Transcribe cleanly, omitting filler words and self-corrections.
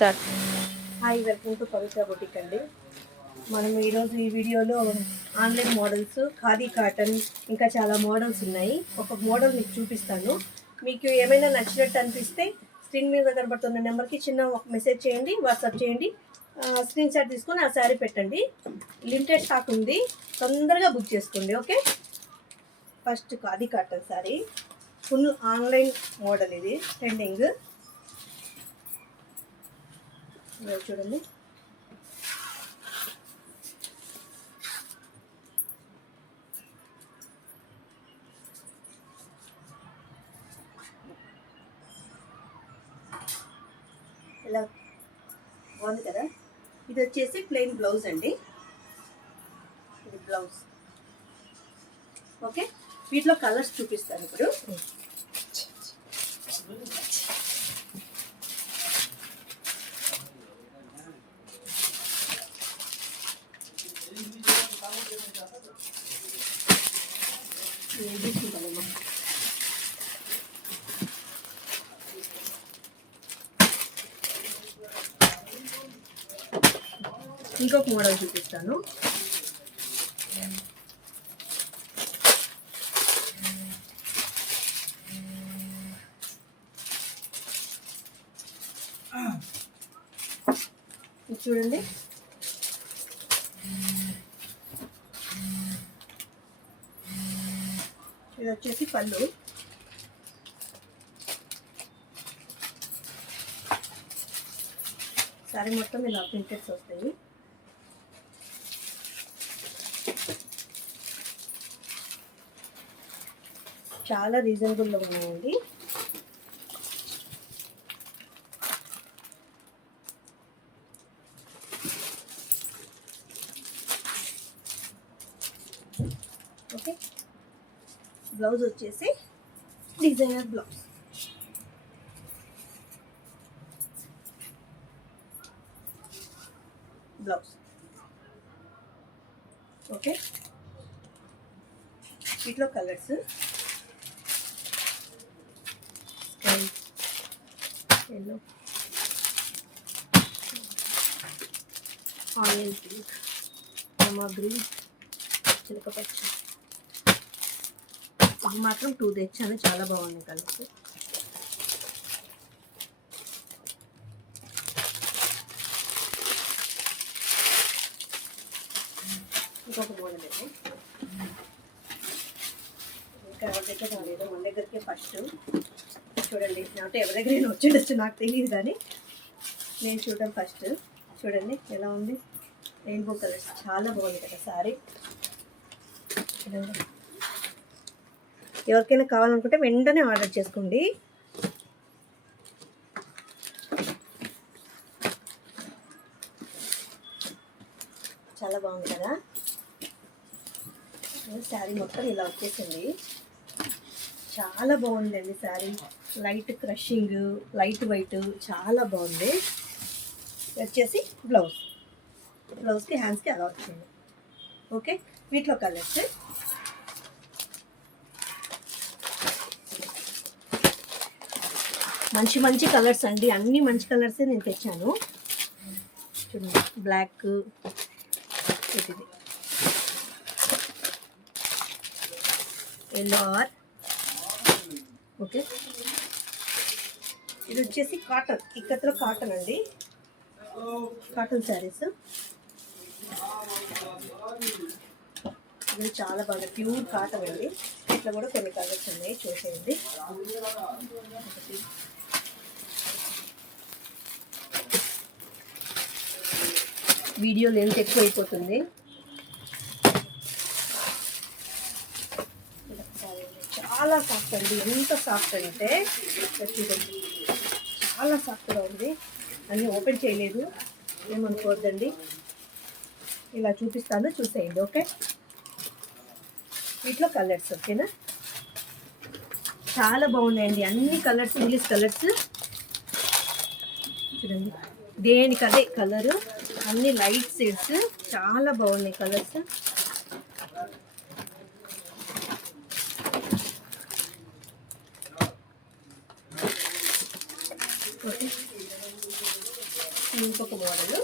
Start. Hi, welcome to Pavitra boutique అండి. మనం ఈరోజు ఈ వీడియోలో ఆన్లైన్ మోడల్స్, ఖాదీ కాటన్, ఇంకా చాలా మోడల్స్ ఉన్నాయి. ఒక మోడల్ మీకు చూపిస్తాను. మీకు ఏమైనా నచ్చినట్టు అనిపిస్తే స్క్రీన్ మీద కనబడుతున్న నెంబర్కి చిన్న ఒక మెసేజ్ చేయండి, వాట్సాప్ చేయండి, స్క్రీన్ షాట్ తీసుకొని ఆ శారీ పెట్టండి. లిమిటెడ్ స్టాక్ ఉంది, తొందరగా బుక్ చేసుకోండి. Okay, first khadi cotton sari, full online model. ఇది ట్రెండింగ్. చూడండి, ఇలా బాగుంది కదా. ఇది వచ్చేసి ప్లెయిన్ బ్లౌజ్ అండి. ఇది బ్లౌజ్. ఓకే, వీటిలో కలర్స్ చూపిస్తాను ఇప్పుడు. ఇంకొక మోడల్ చూపిస్తాను. చూడండి, ఇది వచ్చేసి పళ్ళు. సారీ మొత్తం ఇలా ప్రింటెడ్స్ వస్తాయి. చాలా రీజనబుల్లో ఉన్నాయండి. ఓకే, బ్లౌజ్ వచ్చేసి డిజైనర్ బ్లౌజ్. ఓకే, వీటిలో colours sky, yellow, onion pink, Rama green, చిలక పచ్చ. ఇది మాత్రం 2 తెచ్చాను, చాలా బాగుంది కలర్స్. ఇంకొక మోడల్ అయితే ఇంకా ఎవరి దగ్గర రాలేదు, మన దగ్గరికి ఫస్ట్. చూడండి, అంటే ఎవరి దగ్గర నేను వచ్చేటచ్చు నాకు తెలియదు, కానీ నేను చూడడం ఫస్ట్. చూడండి ఎలా ఉంది, రెయిన్బో కలర్స్, చాలా బాగుంది కదా సారీ. చూడండి, ఎవరికైనా కావాలనుకుంటే వెంటనే ఆర్డర్ చేసుకోండి. చాలా బాగుంది కదా. శారీ మొత్తం ఇలా వచ్చేసింది, చాలా బాగుందండి sari. Light crushing, light white, చాలా బాగుంది. వచ్చేసి బ్లౌజ్కి హ్యాండ్స్కి అలా వచ్చింది. ఓకే, వీటిలో కలర్స్ మంచి మంచి కలర్స్ అండి, అన్ని మంచి కలర్సే నేను తెచ్చాను. చూడండి, బ్లాక్, ఇది ఎల్లో ఆర్. ఓకే, ఇది వచ్చేసి కాటన్, ఇక్కత్లో కాటన్ అండి, కాటన్ శారీస్. ఇది చాలా బాగా ప్యూర్ కాటన్ అండి. ఇట్లా కూడా కొన్ని కలర్స్ ఉన్నాయి, చూసేయండి. వీడియో లెంత్ ఎక్కువ అయిపోతుంది. చాలా సాఫ్ట్ అండి, ఎంత సాఫ్ట్ అంటే చూడండి, చాలా సాఫ్ట్గా ఉంది. అన్నీ ఓపెన్ చేయలేదు, ఏమనుకోవద్దండి. ఇలా చూపిస్తాను, చూసేయండి. ఓకే, వీటిలో కలర్స్. ఓకేనా, చాలా బాగున్నాయండి అన్ని కలర్స్, ఇంగ్లీష్ కలర్స్. చూడండి, దేనికి అదే కలరు, అన్ని లైట్ షేడ్స్, చాలా బాగున్నాయి కలర్స్. ఓకే, ఇంకొక మోడలు